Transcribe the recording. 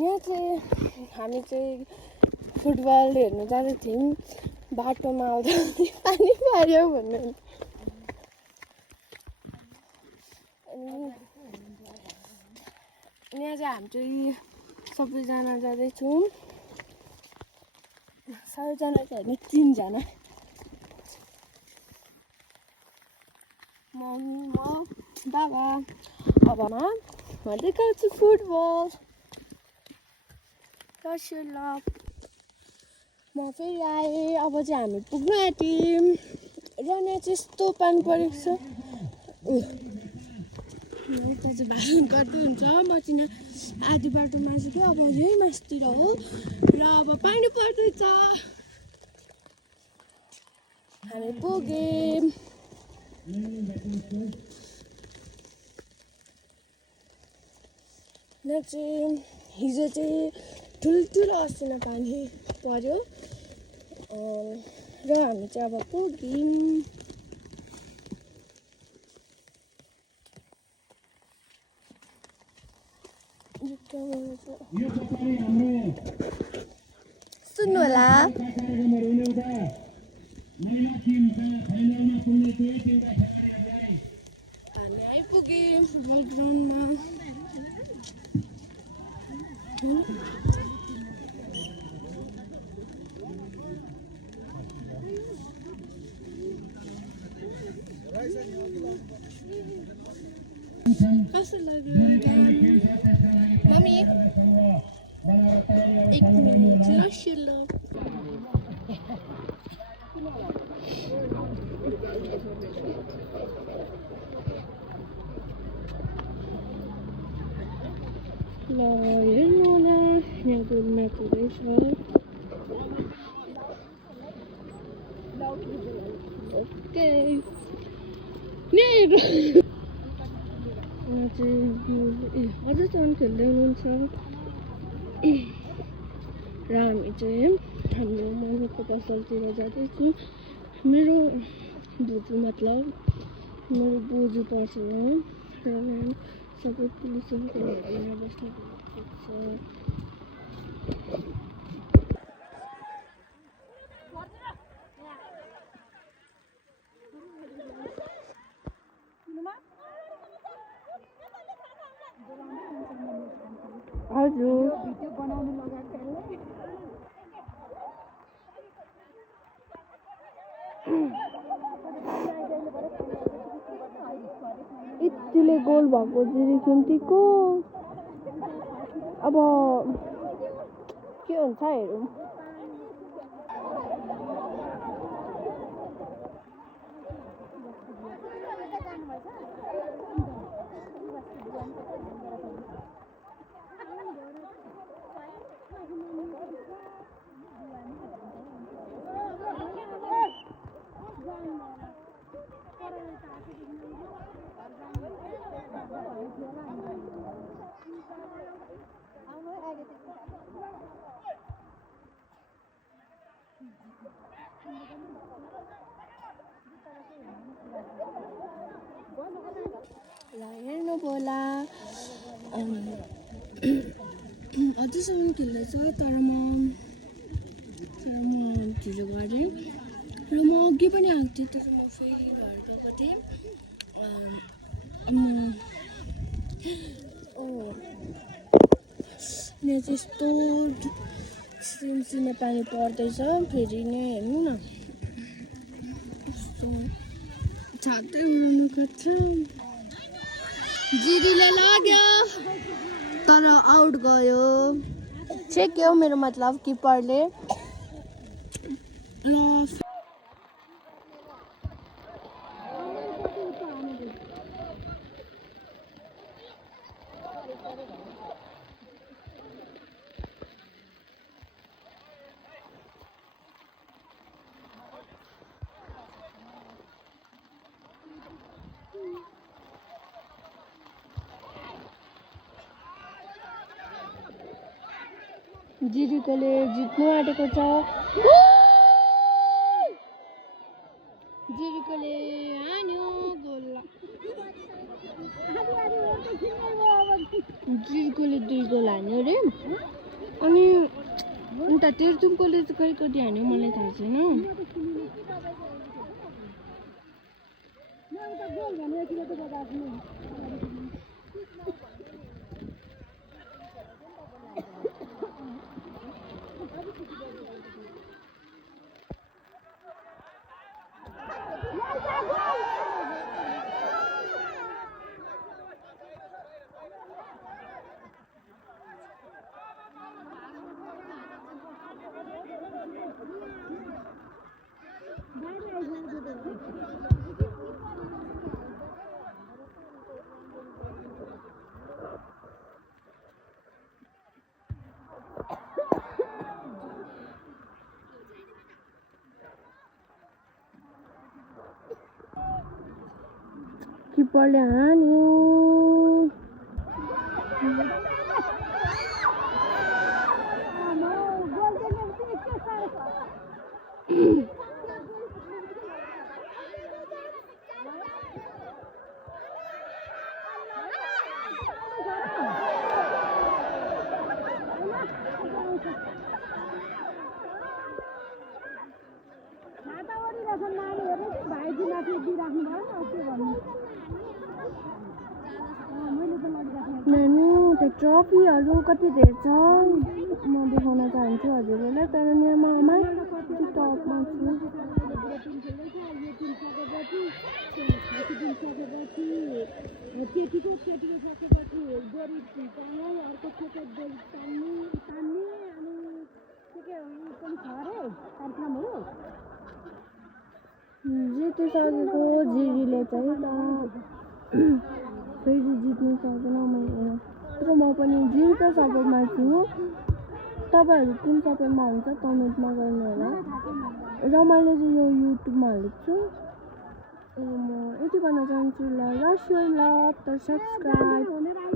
यहाँ चाहिँ हामी चाहिँ फुटबल हेर्नु जाँदै थियौँ बाटोमा आउँदा पानी पर्यो भन्नु अनि यहाँ चाहिँ हामी चाहिँ सबैजना जाँदैछौँ सबैजना चाहिँ हामी 3 जना मम्मी म बाबा अब म देखाउँछु फुटबल दर्शक म फेरि आएँ अब चाहिँ हामी पुग्न आँट्यौँ र यहाँ चाहिँ यस्तो पानी परेको छ यता चाहिँ भाषण गर्दै हुन्छ म चाहिँ आधी बाटोमा छु कि अब यही मासतिर हो र अब पानी पर्दैछ हामी पुग्यौँ यहाँ चाहिँ हिजो चाहिँ ठुल्ठुलो असिना पानी पर्यो र हामी चाहिँ अब पुग्यौँ सुन्नु होला हामी आइपुग्यौँ फुटबल ग्राउन्डमा कस्तो लाग्यो मम्मी एक मिनट ल हेर्नु होला यहाँ गोलम्याको रहेछ ओके अझैसम्म खेल्दै हुनुहुन्छ र हामी चाहिँ हाम्रो मम्मीको पसलतिर जाँदैछौँ मेरो बोजू मतलब मेरो बोजू पर्छ र सबै पुलिसको यहाँ बस्नु छ हजुर भिडियो बनाउनु लगाएको यतिले गोल भएको जिरिखेन्टीको अब के हुन्छ हेरौँ ल हेर्नु होला अझैसम्म खेल्दैछ तर म ढिलो गरेँ र म अघि पनि आएको थिएँ तर म फेरि घर गएको थिएँ यहाँ चाहिँ यस्तो सिमसिमे पानी पर्दैछ फेरि नै हेर्नु न छात्रै उडाउनु खोज्छ जिरीले लाग्यो तर आउट गयो छेक्यो मेरो मतलब किपरले जिरीकोले जित्नु आँटेको छ जिरीकोले हान्यो गोल जिरीकोले 2 गोल हान्यो अरे अनि उता तेर्चुङकोले चाहिँ कति हान्यो मलाई थाहा छैन किपरले हान्यो नानु त्यो ट्रफीहरू कति धेरै छ म देखाउन चाहन्छु हजुरहरूलाई तर यहाँ म माथि टपमा छु जितिसकेको जिरीले चाहिँ फेरि जित्नु सक्दैन मैले तर म पनि जिरीको सपोर्टमा छु तपाईँहरू कुन सपोर्टमा हुन्छ कमेन्टमा गर्नु होला र मैले चाहिँ यो युट्युबमा हालेको छु म यति भन्न चाहन्छु ल सेयर ल सब्सक्राइब